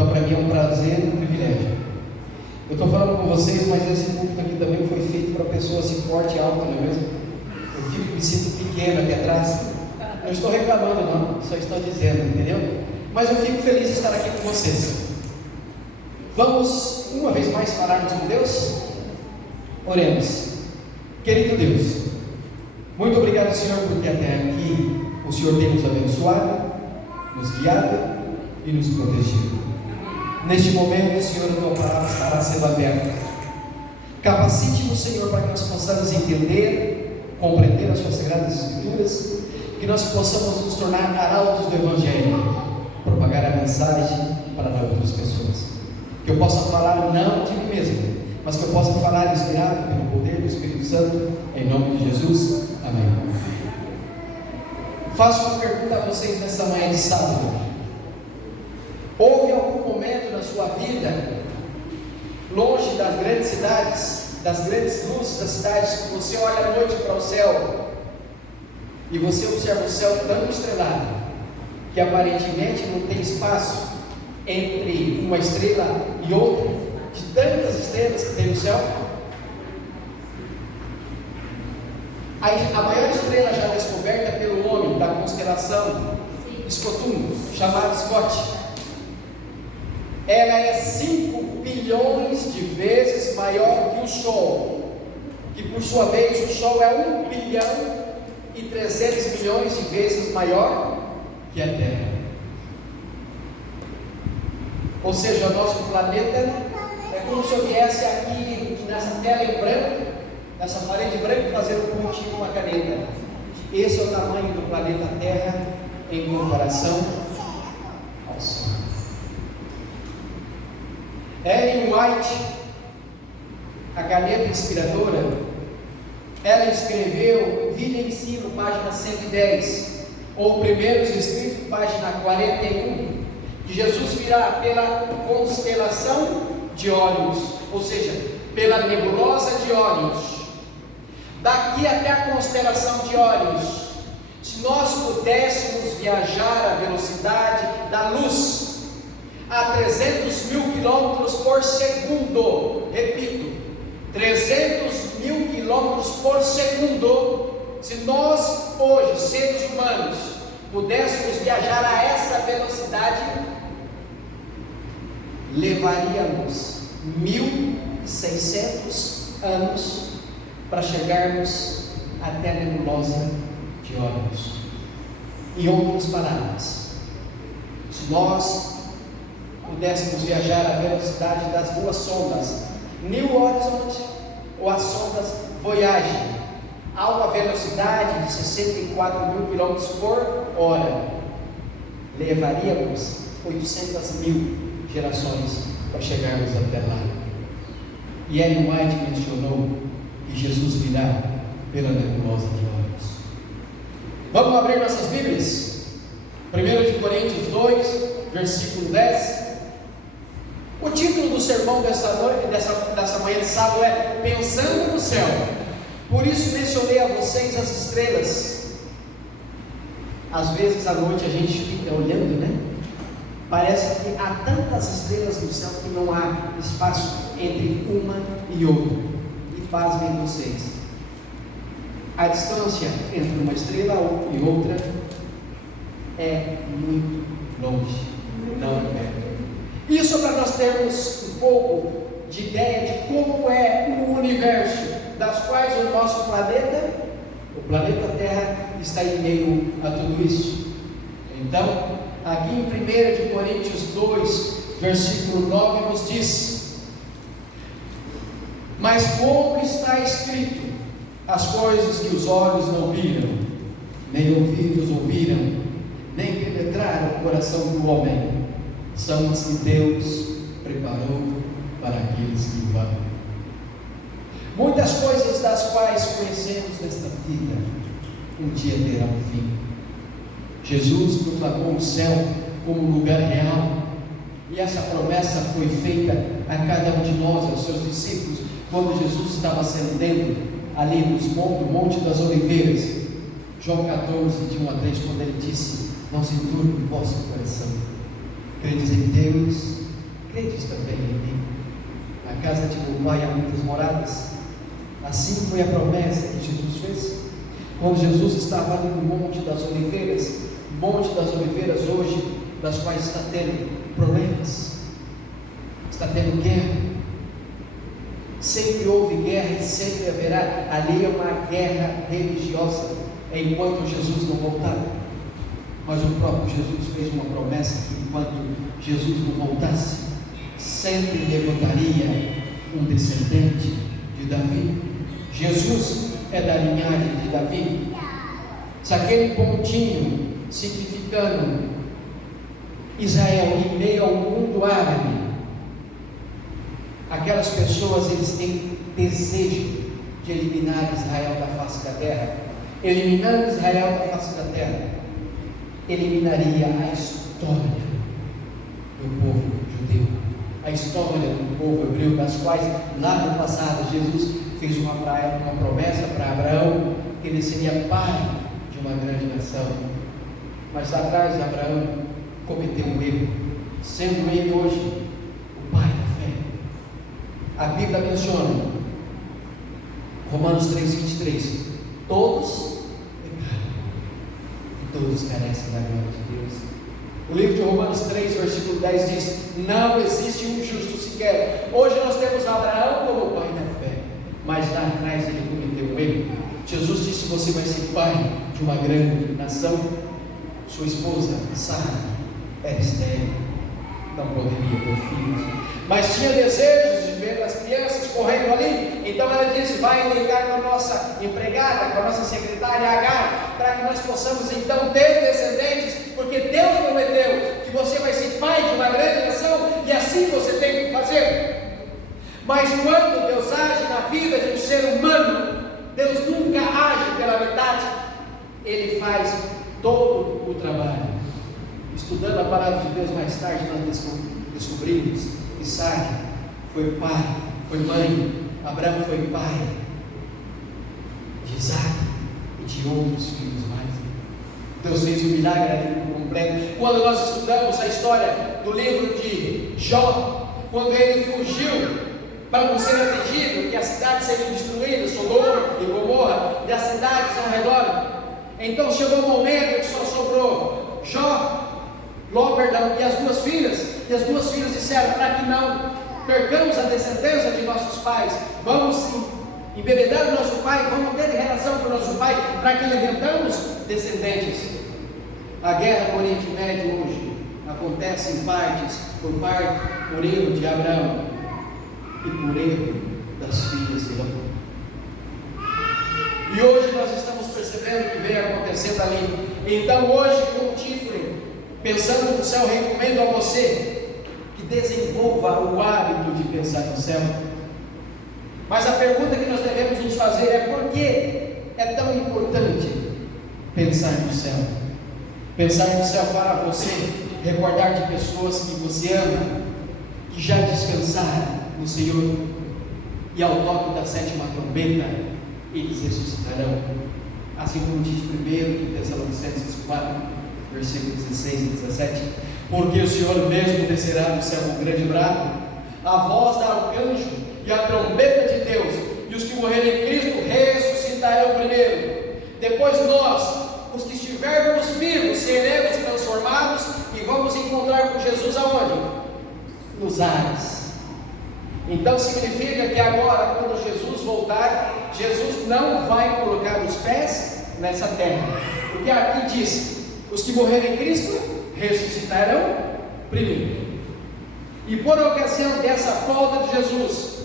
Então, para mim é um prazer e um privilégio. Eu estou falando com vocês, mas esse púlpito aqui também foi feito para pessoas de porte alto, não é mesmo? Eu me sinto pequeno aqui atrás. Não estou reclamando, não, só estou dizendo, entendeu? Mas eu fico feliz de estar aqui com vocês. Vamos, uma vez mais, falarmos com Deus? Oremos. Querido Deus, muito obrigado, Senhor, porque até aqui o Senhor tem nos abençoado, nos guiado e nos protegido. Neste momento, Senhor, a tua palavra estará sendo aberta. Capacite-nos, Senhor, para que nós possamos entender, compreender as suas sagradas escrituras, que nós possamos nos tornar arautos do Evangelho, propagar a mensagem para outras pessoas. Que eu possa falar não de mim mesmo, mas que eu possa falar inspirado pelo poder do Espírito Santo, em nome de Jesus. Amém. Faço uma pergunta a vocês nessa manhã de sábado. Houve algum momento na sua vida, longe das grandes cidades, das grandes luzes das cidades, que você olha à noite para o céu e você observa o céu tão estrelado que aparentemente não tem espaço entre uma estrela e outra, de tantas estrelas que tem no céu? A maior estrela já descoberta pelo homem da constelação Scotum, chamada Scott, ela é 5 bilhões de vezes maior que o Sol, que por sua vez o Sol é 1 bilhão e 300 milhões de vezes maior que a Terra. Ou seja, o nosso planeta é como se eu viesse aqui nessa tela em branco, nessa parede branca, fazer um pontinho com a caneta. Esse é o tamanho do planeta Terra em comparação ao Sol. Ellen White, a caneta inspiradora, ela escreveu Vida e Ensino, página 110, ou Primeiros Escritos, página 41, que Jesus virá pela constelação de Órions, ou seja, pela nebulosa de Órions. Daqui até a constelação de Órions, se nós pudéssemos viajar à velocidade da luz, a 300 mil quilômetros por segundo, repito, 300 mil quilômetros por segundo, se nós hoje, seres humanos, pudéssemos viajar a essa velocidade, levaríamos 1.600 anos para chegarmos até a nebulosa de Órions. Em outras palavras, se nós pudéssemos viajar à velocidade das duas sondas New Horizon ou as sondas Voyager, a uma velocidade de 64 mil quilômetros por hora, levaríamos 800 mil gerações para chegarmos até lá. E Ellen White mencionou que Jesus virá pela nebulosa de Órions. Vamos abrir nossas Bíblias? 1 Coríntios 2, versículo 10. O título do sermão dessa manhã de sábado é Pensando no Céu. Por isso mencionei a vocês as estrelas. Às vezes à noite a gente fica olhando, né? Parece que há tantas estrelas no céu que não há espaço entre uma e outra. E pasmem vocês, a distância entre uma estrela e outra é muito longe, não é perto. Isso é para nós termos um pouco de ideia de como é o universo, das quais o nosso planeta, o planeta Terra, está em meio a tudo isso. Então, aqui em 1 Coríntios 2, versículo 9, nos diz: mas como está escrito, as coisas que os olhos não viram, nem ouvidos ouviram, nem penetraram o coração do homem, são as que Deus preparou para aqueles que o amam. Muitas coisas das quais conhecemos nesta vida, um dia terão fim. Jesus proclamou o céu como um lugar real, e essa promessa foi feita a cada um de nós, aos seus discípulos, quando Jesus estava ascendendo ali no Monte das Oliveiras. João 14, de 1 a 3, quando ele disse: não se turbe o vosso coração, credes em Deus, credes também em mim. Na casa de meu pai há muitas moradas. Assim foi a promessa que Jesus fez. Quando Jesus estava ali no Monte das Oliveiras, hoje, das quais está tendo problemas, está tendo guerra. Sempre houve guerra e sempre haverá. Ali é uma guerra religiosa, enquanto Jesus não voltar. Mas o próprio Jesus fez uma promessa que enquanto Jesus não voltasse, sempre levantaria um descendente de Davi. Jesus é da linhagem de Davi. Se aquele pontinho significando Israel em meio ao mundo árabe, aquelas pessoas, eles têm desejo de eliminar Israel da face da terra. Eliminando Israel da face da terra, eliminaria a história do povo judeu, a história do povo hebreu, das quais lá no passado Jesus fez uma promessa para Abraão, que ele seria pai de uma grande nação. Mas lá atrás Abraão cometeu um erro, sendo ele hoje o pai da fé. A Bíblia menciona, Romanos 3,23, todos pecaram e todos carecem da glória de Deus. O livro de Romanos 3, versículo 10 diz: não existe um justo sequer. Hoje nós temos Abraão como o pai da fé, mas lá atrás ele cometeu um erro. Jesus disse: você vai ser pai de uma grande nação. Sua esposa Sara era estéril, não poderia ter filhos, mas tinha desejos de ver as crianças correndo ali. Então ela disse: vai deitar com a nossa empregada, com a nossa secretária Agar, para que nós possamos então ter descendentes, porque Deus prometeu que você vai ser pai de uma grande nação, e assim você tem que fazer. Mas quando Deus age na vida de um ser humano, Deus nunca age pela metade, Ele faz todo o trabalho. Estudando a palavra de Deus mais tarde, nós descobrimos que Sara foi pai, foi mãe, Abraão foi pai de Isaac e de outros filhos mais. Deus fez um milagre ali por completo. Quando nós estudamos a história do livro de Jó, quando ele fugiu para não ser atingido, que as cidades seriam destruídas, Sodoma e Gomorra, e as cidades ao redor. Então chegou o momento que só sobrou Jó, Ló, e as duas filhas. E as duas filhas disseram: para que não percamos a descendência de nossos pais, vamos sim embebedar o nosso pai, vamos ter relação com o nosso pai, para que levantamos descendentes. A guerra no Oriente Médio hoje acontece em partes, por erro de Abraão e por erro das filhas de Ló. E hoje nós estamos percebendo o que vem acontecendo ali. Então hoje, com o título Pensando no Céu, recomendo a você que desenvolva o hábito de pensar no céu. Mas a pergunta que nós devemos nos fazer é: por que é tão importante pensar no céu? Pensar no céu para você recordar de pessoas que você ama, que já descansaram no Senhor, e ao toque da sétima trombeta eles ressuscitarão, assim como diz 1 Tessalonicenses 4, versículos 16 e 17: porque o Senhor mesmo descerá do céu com grande brado, a voz do arcanjo e a trombeta de Deus, e os que morrerem em Cristo ressuscitarão primeiro. Depois nós, os que estivermos vivos, seremos transformados e vamos encontrar com Jesus aonde? Nos ares. Então significa que agora, quando Jesus voltar, Jesus não vai colocar os pés nessa terra, porque aqui diz: os que morrerem em Cristo ressuscitarão primeiro. E por ocasião dessa volta de Jesus,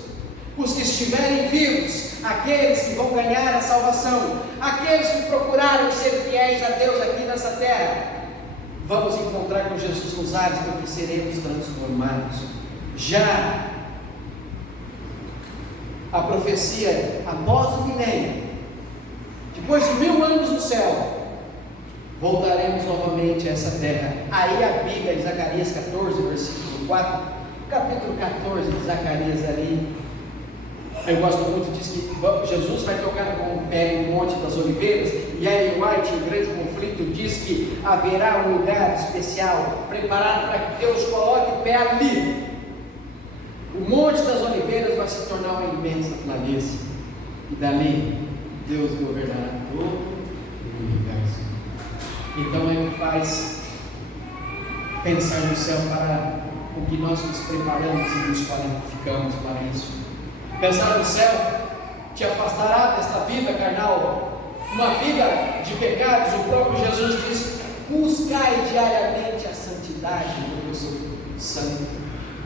os que estiverem vivos, aqueles que vão ganhar a salvação, aqueles que procuraram ser fiéis a Deus aqui nessa terra, vamos encontrar com Jesus nos ares, porque seremos transformados. Já a profecia após o milênio, depois de 1000 anos no céu, voltaremos novamente a essa terra. Aí a Bíblia, em Zacarias 14, versículo 4, capítulo 14 de Zacarias ali, eu gosto muito, diz que Jesus vai tocar com o pé no Monte das Oliveiras, e Ellen White, o grande conflito, diz que haverá um lugar especial preparado para que Deus coloque o pé ali. O Monte das Oliveiras vai se tornar uma imensa planície, e dali Deus governará todo o universo. Então Ele faz pensar no céu para o que nós nos preparamos e nos qualificamos para isso. Pensar no céu te afastará desta vida carnal, uma vida de pecados. O próprio Jesus diz: buscai diariamente a santidade, porque eu sou santo.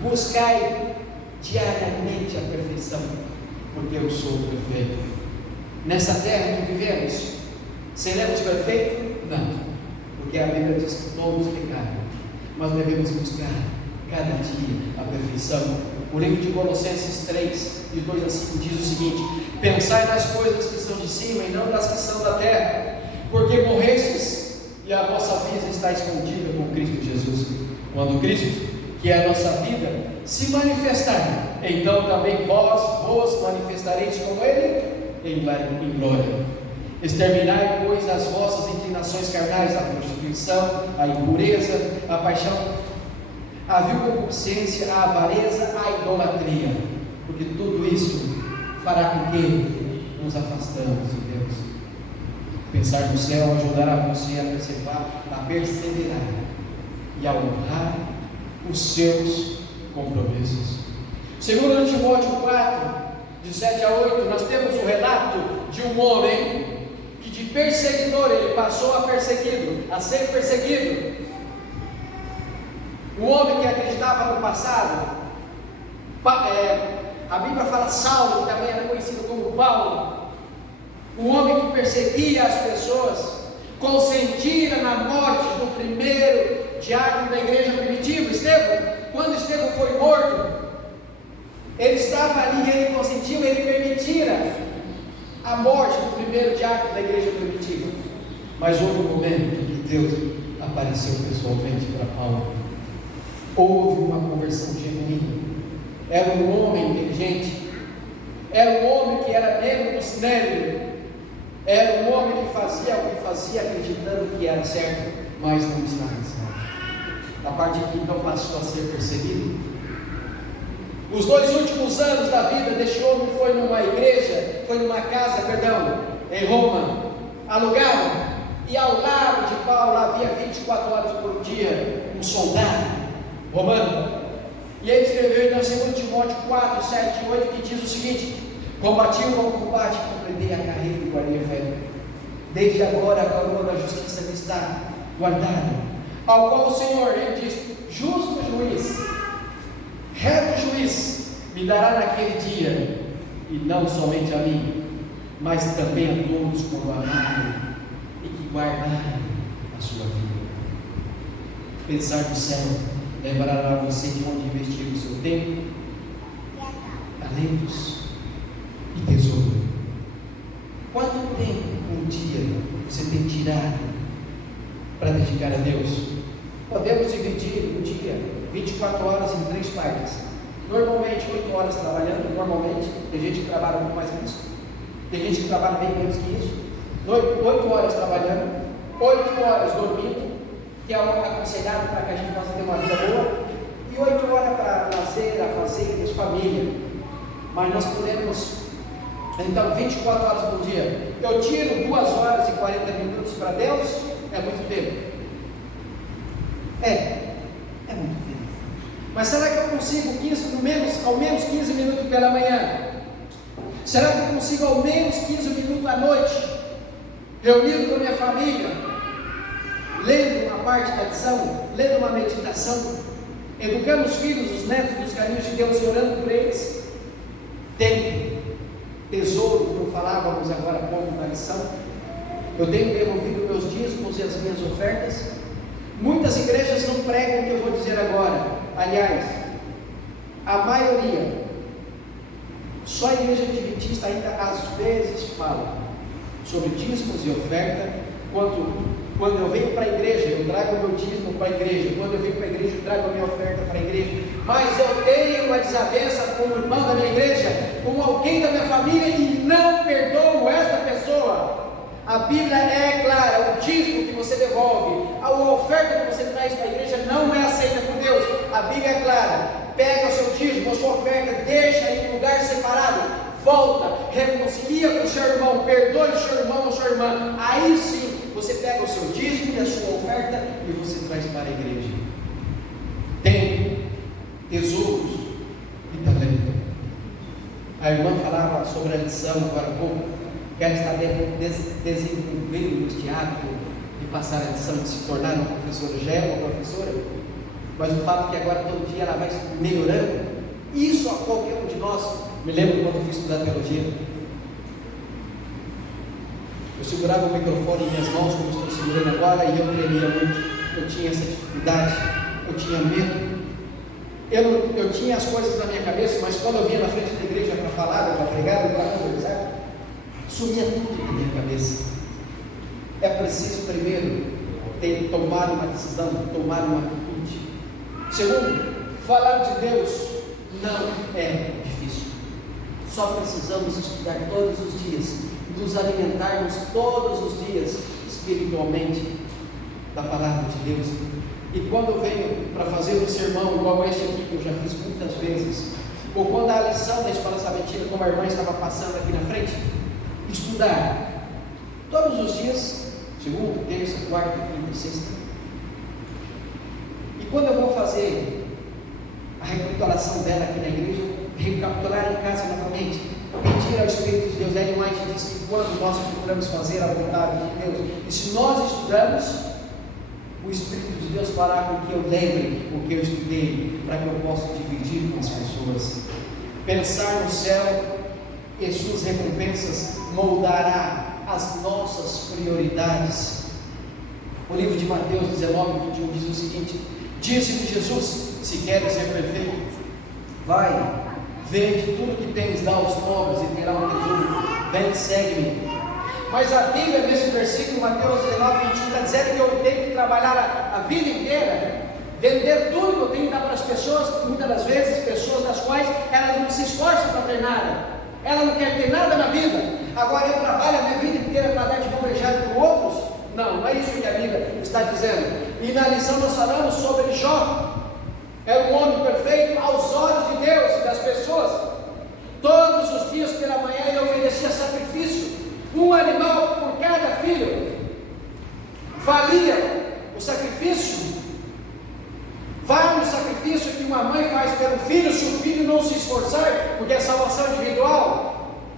Buscai diariamente a perfeição, porque eu sou perfeito. Nessa terra que vivemos, seremos perfeitos? Não, porque a Bíblia diz que todos pecaram, mas devemos buscar cada dia a perfeição. O livro de Colossenses 3, de 2 a 5 diz o seguinte: pensai nas coisas que são de cima e não nas que são da terra, porque morrestes e a vossa vida está escondida com Cristo Jesus. Quando Cristo, que é a nossa vida, se manifestar, então também vos manifestareis com Ele em glória. Exterminai, pois, as vossas inclinações carnais, a prostituição, a impureza, a paixão, a vil concupiscência, a avareza, a idolatria, porque tudo isso fará com que nos afastamos de Deus. Pensar no céu ajudará você a perseverar e a honrar os seus compromissos. Segundo Timóteo 4, de 7 a 8, nós temos o relato de um homem que de perseguidor ele passou a ser perseguido. Um homem que acreditava no passado, a Bíblia fala Saulo, que também era conhecido como Paulo. Um homem que perseguia as pessoas, consentira na morte do primeiro diácono da igreja primitiva, Estevão. Quando Estevão foi morto, ele estava ali, ele consentiu, ele permitira a morte do primeiro diácono da igreja primitiva. Mas houve um momento que Deus apareceu pessoalmente para Paulo. Houve uma conversão genuína. Era um homem inteligente, era um homem que era negro do sinédrio, era um homem que fazia o que fazia acreditando que era certo, mas não estava certo. A partir de então passou a ser perseguido. Os 2 últimos anos da vida deste homem foi numa casa, em Roma, alugado, e ao lado de Paulo havia 24 horas por dia um soldado romano. E ele escreveu então 2 Timóteo 4, 7 e 8, que diz o seguinte: combati o bom combate, completei a carreira e guardei a fé. Desde agora a coroa da justiça me está guardada, ao qual o Senhor, ele diz, justo juiz, reto juiz, me dará naquele dia, e não somente a mim, mas também a todos quando amarem e que guardarem a sua vida. Pensar no céu lembrará você de onde investir o seu tempo, talentos e tesouro. Quanto tempo por dia você tem tirado para dedicar a Deus? Podemos dividir o dia 24 horas em 3 partes. Normalmente 8 horas trabalhando, tem gente que trabalha muito mais que isso, tem gente que trabalha bem menos que isso. 8 horas trabalhando, 8 horas dormindo, que é o aconselhado para que a gente possa ter uma vida boa, e 8 horas para lazer, afazeres, família. Mas nós podemos, então, 24 horas por dia. Eu tiro 2 horas e 40 minutos para Deus, é muito tempo. É muito tempo. Mas será que eu consigo ao menos 15 minutos pela manhã? Será que eu consigo ao menos 15 minutos à noite, reunido com a minha família, lendo uma parte da lição, lendo uma meditação, educando os filhos, os netos nos caminhos de Deus e orando por eles? Tem tesouro, como falávamos agora há pouco na lição. Eu tenho devolvido meus dízimos e as minhas ofertas. Muitas igrejas não pregam o que eu vou dizer agora. Aliás, a maioria, só a igreja adventista ainda às vezes fala sobre dízimos e oferta. Quando eu venho para a igreja, eu trago o meu dízimo para a igreja. Quando eu venho para a igreja, eu trago a minha oferta para a igreja. Mas eu tenho uma desavença com o irmão da minha igreja, com alguém da minha família, e não perdoo esta pessoa. A Bíblia é clara: o dízimo que você devolve, a oferta que você traz para a igreja não é aceita por Deus. A Bíblia é clara: pega o seu dízimo, a sua oferta, deixa em um lugar separado, volta, reconcilia com o seu irmão, perdoe o seu irmão ou sua irmã. Aí sim, você pega o seu dízimo e a sua oferta e você traz para a igreja. Tem tesouros e talento. A irmã falava sobre a lição agora há pouco, que ela está desenvolvendo este hábito de passar a lição, de se tornar uma professora. Já é uma professora, mas o fato é que agora todo dia ela vai melhorando. Isso a qualquer um de nós. Me lembro quando eu fui estudar teologia, eu segurava o microfone em minhas mãos como estou segurando agora, e eu tremia muito. Eu tinha essa dificuldade, eu tinha medo. Eu tinha as coisas na minha cabeça, mas quando eu vinha na frente da igreja para falar, para pregar, para conversar, sumia tudo na minha cabeça. É preciso primeiro tomar uma decisão, tomar uma atitude. Segundo, falar de Deus não é difícil. Só precisamos estudar todos os dias, nos alimentarmos todos os dias espiritualmente da palavra de Deus. E quando eu venho para fazer um sermão igual este aqui, que eu já fiz muitas vezes, ou quando a lição da Escola Sabatina, como a irmã estava passando aqui na frente, estudar todos os dias, segunda, terça, quarta, quinta, sexta. E quando eu vou fazer a recapitulação dela aqui na igreja, recapitular em casa novamente, pedir ao Espírito de Deus. Ellen White diz que quando nós procuramos fazer a vontade de Deus, e se nós estudamos, o Espírito de Deus fará com que eu lembre o que eu estudei, para que eu possa dividir com as pessoas. Pensar no céu e suas recompensas moldará as nossas prioridades. O livro de Mateus 19:21 diz o seguinte: disse-lhe Jesus: se queres ser perfeito, vai, vende tudo que tens, dá aos pobres e terá um tesouro, vem, segue-me. Mas a Bíblia, nesse versículo, Mateus 19:21, está dizendo que eu tenho que trabalhar a vida inteira, vender tudo que eu tenho que dar para as pessoas, muitas das vezes, pessoas das quais elas não se esforçam para ter nada, ela não quer ter nada na vida. Agora eu trabalho a minha vida inteira para dar de bom beijar para outros? Não, não é isso que a Bíblia está dizendo. E na lição nós falamos sobre Jó. Era um homem perfeito aos olhos de Deus e das pessoas. Todos os dias pela manhã ele oferecia sacrifício, um animal por cada filho. Valia o sacrifício, vale o sacrifício que uma mãe faz pelo filho, se o filho não se esforçar, porque é salvação individual.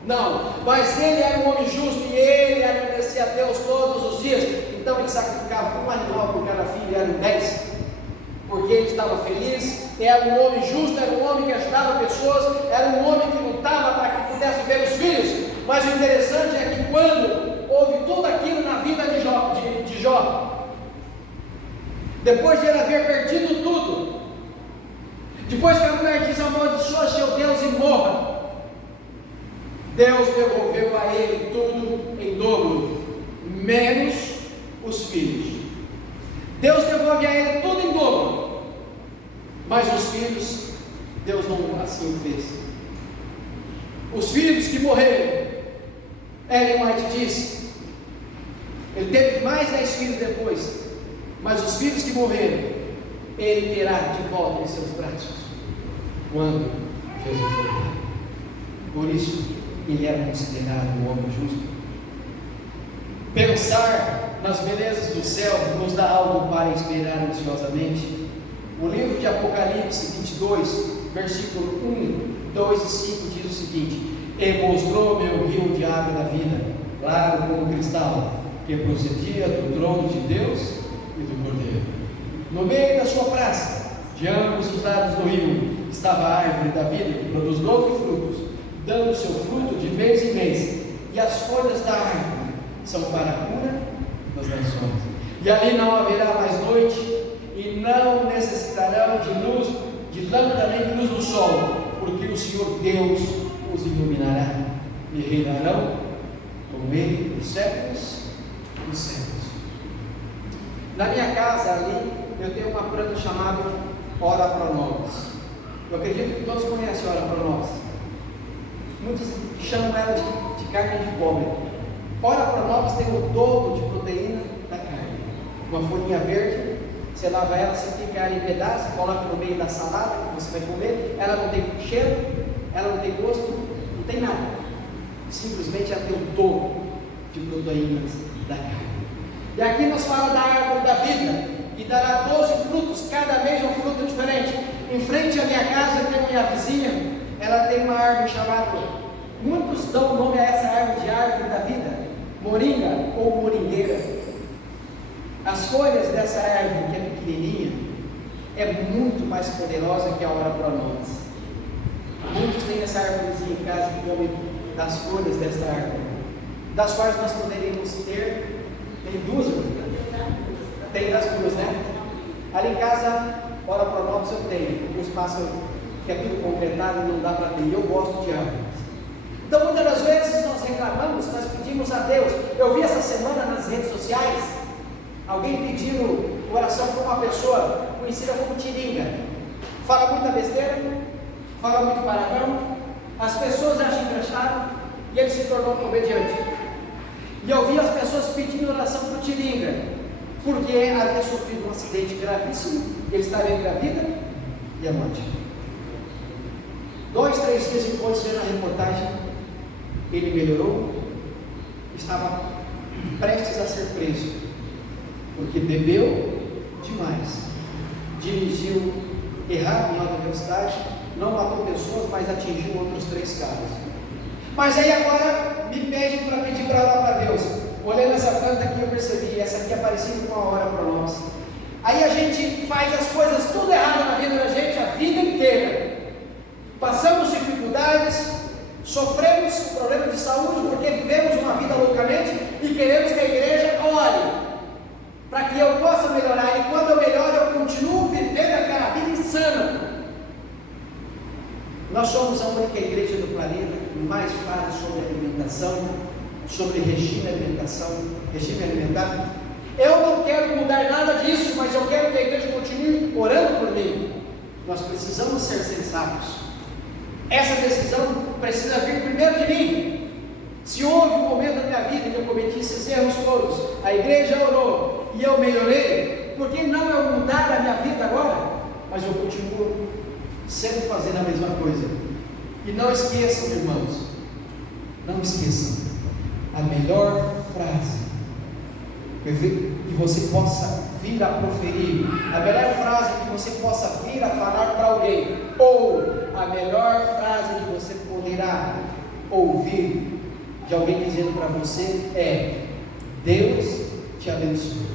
Não, mas ele era um homem justo e ele agradecia a Deus todos os dias. Então ele sacrificava um animal por cada filho, eram 10, porque ele estava feliz. Era um homem justo, era um homem que ajudava pessoas, era um homem que lutava para que pudesse ver os filhos. Mas o interessante é que quando houve tudo aquilo na vida de Jó, depois de ele haver perdido tudo, depois que a mulher diz: amaldiçoa seu Deus e morra, Deus devolveu a ele tudo em dobro, menos os filhos. Deus devolve a ele tudo em dobro, mas os filhos, Deus não assim o fez. Os filhos que morreram, Ellen White disse, ele teve mais 10 filhos depois, mas os filhos que morreram, ele terá de volta em seus braços quando Jesus voltar. Por isso ele era considerado um homem justo. Pensar nas belezas do céu nos dá algo para esperar ansiosamente. O livro de Apocalipse 22, versículo 1, 2 e 5 diz o seguinte: e mostrou-me o rio de água da vida, claro como cristal, que procedia do trono de Deus e do Cordeiro. No meio da sua praça, de ambos os lados do rio, estava a árvore da vida, que produz 12 frutos, dando seu fruto de mês em mês, e as folhas da árvore são para a cura das nações. E ali não haverá mais noite, e não necessitarão de luz, de lâmpada nem de luz do sol, porque o Senhor Deus os iluminará, e reinarão com ele os séculos dos séculos. Na minha casa ali, eu tenho uma planta chamada Ora Pro Nobis. Eu acredito que todos conhecem Ora Pro Nobis. Muitos chamam ela de carne de cobre. Ora Pro Nobis tem o dobro de proteína da carne. Uma folhinha verde, você lava ela, você pica ela em pedaços, coloca no meio da salada que você vai comer, ela não tem cheiro, ela não tem gosto, não tem nada, simplesmente ela tem um touro de proteínas da carne. E aqui nos fala da árvore da vida, que dará 12 frutos, cada mês um fruto diferente. Em frente à minha casa tem minha vizinha, ela tem uma árvore chamada, muitos dão o nome a essa árvore de árvore da vida, moringa ou moringueira. As folhas dessa árvore, que é pequenininha, é muito mais poderosa que a ora pronobis. Muitos têm essa árvorezinha em casa que comem das folhas dessa árvore, das quais nós poderíamos ter. Tem duas? Tem das duas, né? Ali em casa, ora pronobis eu tenho, o espaço que é tudo concretado não dá para ter, eu gosto de árvores. Então muitas das vezes nós reclamamos, nós pedimos a Deus. Eu vi essa semana nas redes sociais, alguém pedindo oração para uma pessoa conhecida como Tiringa. Fala muita besteira, fala muito palavrão, as pessoas acham engraçado e ele se tornou um comediante. E eu vi as pessoas pedindo oração para o Tiringa, porque havia sofrido um acidente gravíssimo, ele estava engravida e a morte. 2, 3 dias depois, vendo a reportagem, ele melhorou, estava prestes a ser preso, porque bebeu demais, dirigiu errado em alta velocidade, não matou pessoas, mas atingiu outros 3 carros. Mas aí agora me pede para pedir para orar para Deus. Olhando essa planta aqui eu percebi, essa aqui é parecida com a ora pronobis. Aí a gente faz as coisas tudo errado na vida da gente a vida inteira. Passamos dificuldades, sofremos problemas de saúde porque vivemos uma vida loucamente e queremos que a igreja ore para que eu possa melhorar. E quando eu melhoro, eu continuo vivendo aquela vida insana. Nós somos a única igreja do planeta que mais fala sobre alimentação, sobre regime alimentar. Eu não quero mudar nada disso, mas eu quero que a igreja continue orando por mim. Nós precisamos ser sensatos. Essa decisão precisa vir primeiro de mim. Se houve um momento da minha vida que eu cometi esses erros todos, a igreja orou e eu melhorei, por que não eu mudar a minha vida agora? Mas eu continuo sempre fazendo a mesma coisa. E não esqueçam, irmãos, não esqueçam, a melhor frase que você possa vir a proferir, a melhor frase que você possa vir a falar para alguém, ou a melhor frase que você poderá ouvir de alguém dizendo para você é: Deus te abençoe.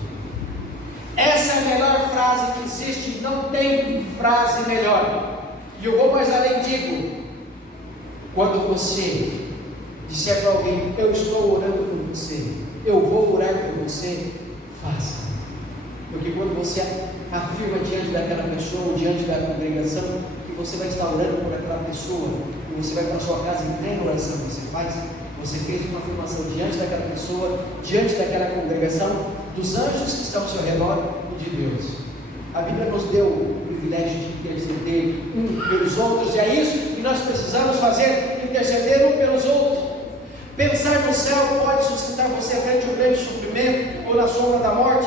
Essa é a melhor frase que existe, não tem frase melhor. E eu vou mais além, digo, quando você disser para alguém: eu estou orando por você, eu vou orar por você, faça. Porque quando você afirma diante daquela pessoa, diante da congregação, que você vai estar orando por aquela pessoa, e você vai para a sua casa em plena oração, você fez uma afirmação diante daquela pessoa, diante daquela congregação, dos anjos que estão ao seu redor e de Deus. A Bíblia nos deu o privilégio de interceder um pelos outros, e é isso que nós precisamos fazer, interceder um pelos outros. Pensar no céu pode sustentar você frente ao grande sofrimento ou na sombra da morte.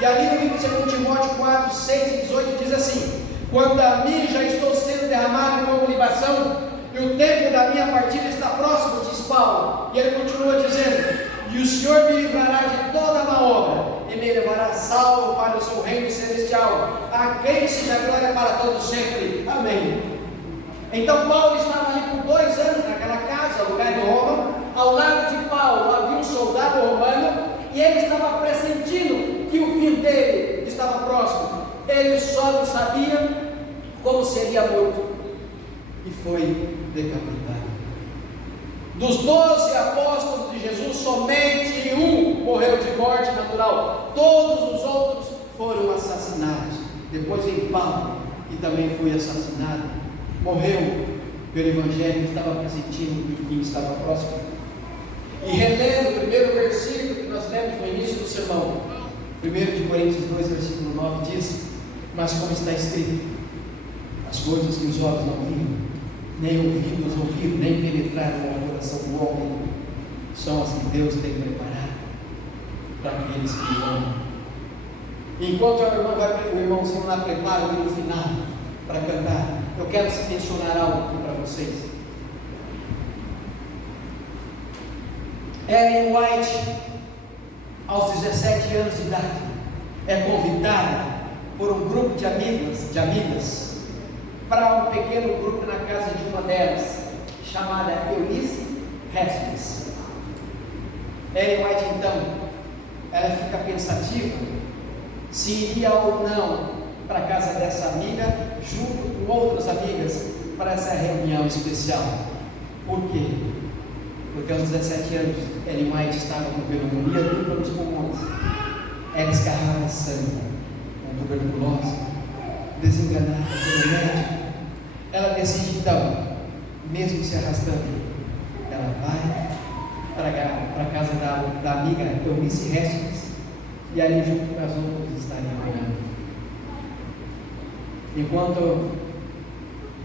E ali no livro de 2 Timóteo 4, 6 e 18 diz assim: quanto a mim, já estou sendo derramado como libação, e o tempo da minha partida está próximo, diz Paulo. E ele continua dizendo: e o Senhor me livrará de toda má obra, e me levará salvo para o seu reino celestial. A quem seja glória para todos sempre. Amém. Então Paulo estava ali por 2 anos naquela casa, lugar de Roma. Ao lado de Paulo havia um soldado romano, e ele estava pressentindo que o fim dele estava próximo. Ele só não sabia como seria morto, e foi decapitado. Dos 12 apóstolos de Jesus, somente um morreu de morte natural, todos os outros foram assassinados. Depois veio Paulo, que também foi assassinado, morreu pelo Evangelho, estava pressentindo que o fim estava próximo. E relendo o primeiro versículo que nós lemos no início do sermão, 1 Coríntios 2, versículo 9, diz: mas como está escrito, as coisas que os olhos não viram, nem ouvidos ouviram, nem penetraram no coração do homem, são as que Deus tem preparado para aqueles que o amam. Enquanto o irmãozinho lá prepara o hino final para cantar, eu quero mencionar algo para vocês. Ellen White, aos 17 anos de idade, é convidada por um grupo de amigas para um pequeno grupo na casa de uma delas, chamada Eunice Hastings. Ellen White, então, ela fica pensativa se iria ou não para a casa dessa amiga, junto com outras amigas, para essa reunião especial. Por quê? Porque aos 17 anos, Ellen White estava com pneumonia dupla nos pulmões. Ela escarrava sangue, com tuberculose, desenganada pelo médico. Ela decide então, mesmo se arrastando, ela vai para a casa da amiga Eunice Hastings, e ali junto com as outras estariam orando. Enquanto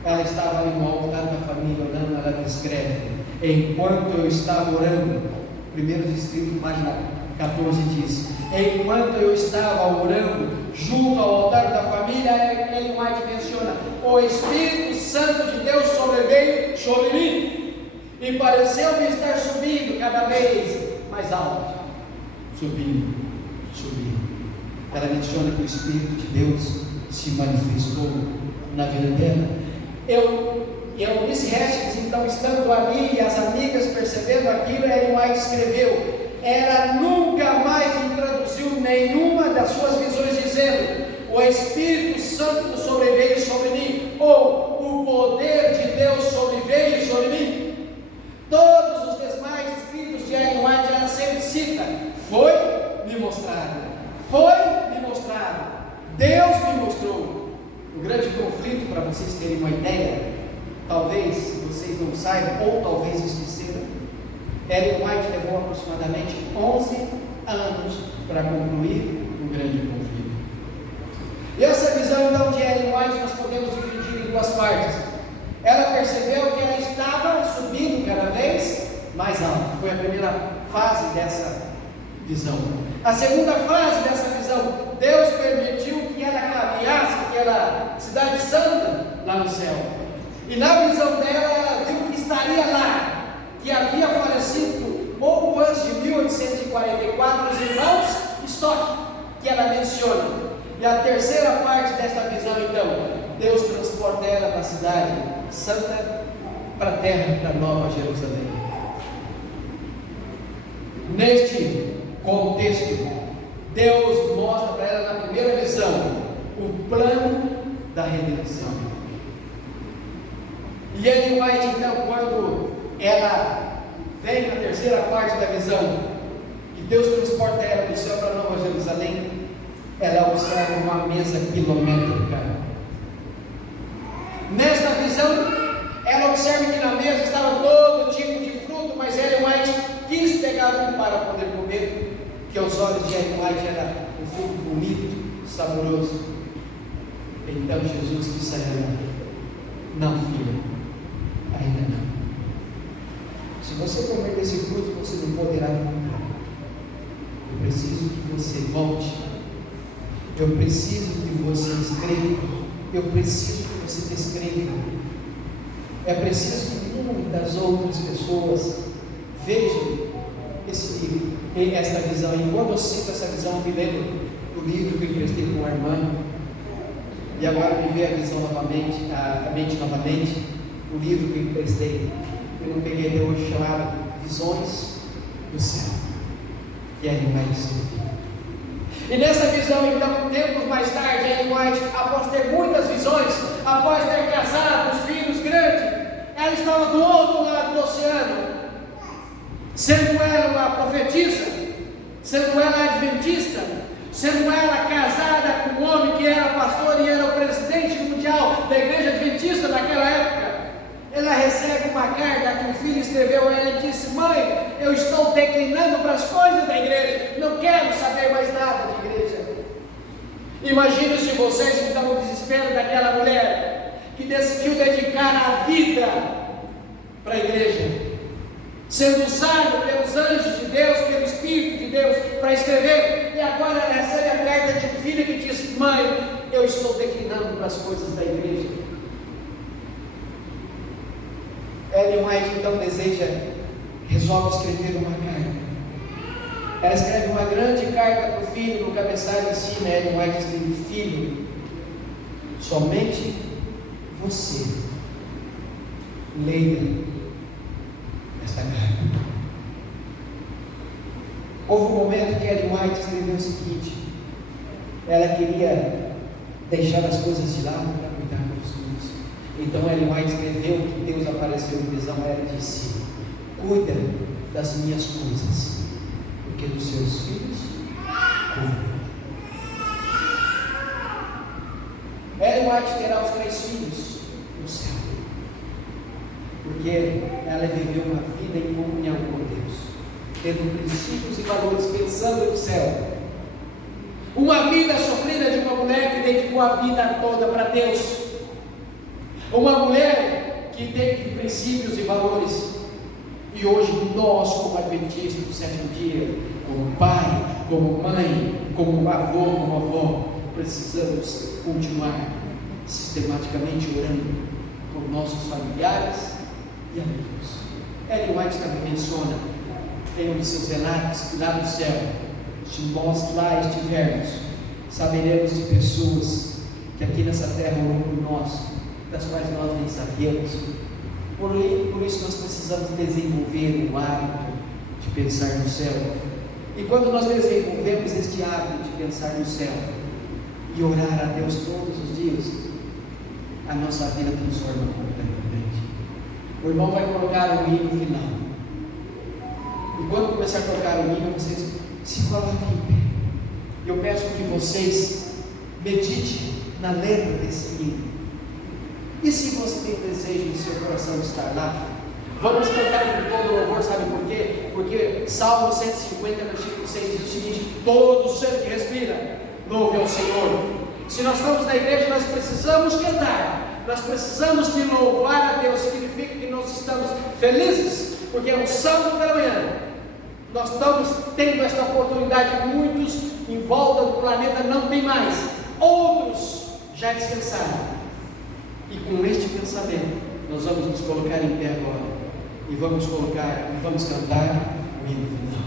ela estava ali no altar da família orando, ela descreve: enquanto eu estava orando, primeiro escrito, página 14 diz: enquanto eu estava orando junto ao altar da família, Ellen White menciona: o Espírito Santo de Deus sobreveio sobre mim e pareceu-me estar subindo cada vez mais alto, subindo. Ela menciona que o Espírito de Deus se manifestou na vida dela. Eunice Hastings, então, estando ali e as amigas percebendo aquilo, Ellen White escreveu: ela nunca mais introduziu nenhuma das suas visões dizendo: o Espírito Santo sobreveio sobre mim, ou o poder de Deus sobreveio sobre mim. Todos os demais escritos de Ellen White, ela sempre cita: foi me mostrado, Deus me mostrou. O grande conflito, para vocês terem uma ideia, talvez vocês não saibam, ou talvez esqueceram, Ellen White levou aproximadamente 11 anos para concluir o grande conflito. E essa visão então de Ellen White nós podemos dividir em duas partes. Ela percebeu que ela estava subindo cada vez mais alto. Foi a primeira fase dessa visão. A segunda fase dessa visão, Deus permitiu que ela caminhasse aquela cidade santa lá no céu. E na visão dela, ela viu que estaria lá, que havia falecido pouco antes de 1844 os irmãos Stock, que ela menciona. E a terceira parte desta visão, então, Deus transporta ela para a cidade santa, para a terra, para a Nova Jerusalém. Neste contexto, Deus mostra para ela na primeira visão o plano da redenção. E Ellen White, então, quando ela vem na terceira parte da visão, que Deus transporta ela do céu para a Nova Jerusalém, ela observa uma mesa quilométrica. Nesta visão, ela observa que na mesa estava todo tipo de fruto, mas Ellen White quis pegar um para poder comer, que aos olhos de Ellen White era um fruto bonito, saboroso. Então Jesus disse a ela: não, filha, ainda não. Se você comer desse fruto, você não poderá voltar. Eu preciso que você volte. Eu preciso que você escreva. Eu preciso que você descreva. É preciso que muitas outras pessoas vejam esse livro, esta visão. E quando eu cito essa visão, eu me lembro do livro que eu emprestei com a irmã. E agora me veio a visão novamente, a mente novamente, o livro que eu emprestei, eu não peguei até hoje, chamado Visões do Céu, que é Ellen White escreveu. E nessa visão, então, tempos mais tarde, Ellen White, após ter muitas visões, após ter casado, os filhos grandes, ela estava do outro lado do oceano, sendo ela uma profetisa, sendo ela adventista, sendo ela casada com um homem que era pastor e era o presidente mundial da igreja adventista naquela época. Ela recebe uma carta que o filho escreveu a ela e disse: mãe, eu estou declinando para as coisas da igreja, não quero saber mais nada de igreja. Imagine se vocês estão no desespero daquela mulher que decidiu dedicar a vida para a igreja, sendo usado pelos anjos de Deus, pelo Espírito de Deus, para escrever: e agora ela recebe a carta de um filho que diz: mãe, eu estou declinando para as coisas da igreja. Ellen White então resolve escrever uma carta. Ela escreve uma grande carta para o filho, no cabeçalho em cima, Ellen White escreve: filho, somente você leia esta carta. Houve um momento que Ellen White escreveu o seguinte: ela queria deixar as coisas de lado para cuidar dos filhos. Então Ellen White escreveu que Deus apareceu em visão a ela e disse: cuida das minhas coisas, porque dos seus filhos cuida. Ellen White terá os 3 filhos no céu, porque ela viveu uma vida em comunhão com Deus, tendo princípios e valores, pensando no céu. Uma vida sofrida de uma mulher que dedicou a vida toda para Deus. Uma mulher que teve princípios e valores. E hoje nós, como adventistas do 7º dia, como pai, como mãe, como avô, como avó, precisamos continuar sistematicamente orando por nossos familiares e amigos. Ellen White também menciona em um de seus relatos que lá no céu, se nós lá estivermos, saberemos de pessoas que aqui nessa terra oram por nós, das quais nós nem sabemos. Por isso nós precisamos desenvolver o hábito de pensar no céu. E quando nós desenvolvemos este hábito de pensar no céu e orar a Deus todos os dias, a nossa vida transforma completamente. O irmão vai colocar o hino final. E quando começar a tocar o hino, vocês se coloquem em pé. Eu peço que vocês meditem na letra desse hino. E se você tem desejo em seu coração de estar lá, vamos cantar com todo louvor, sabe por quê? Porque Salmo 150, versículo 6 diz o seguinte: todo ser que respira, louve ao Senhor. Se nós estamos na igreja, nós precisamos cantar, nós precisamos de louvar a Deus. Significa que nós estamos felizes, porque é um sábado pela manhã. Nós estamos tendo esta oportunidade. Muitos em volta do planeta não tem mais, outros já descansaram. E com este pensamento, nós vamos nos colocar em pé agora e vamos cantar o hino final.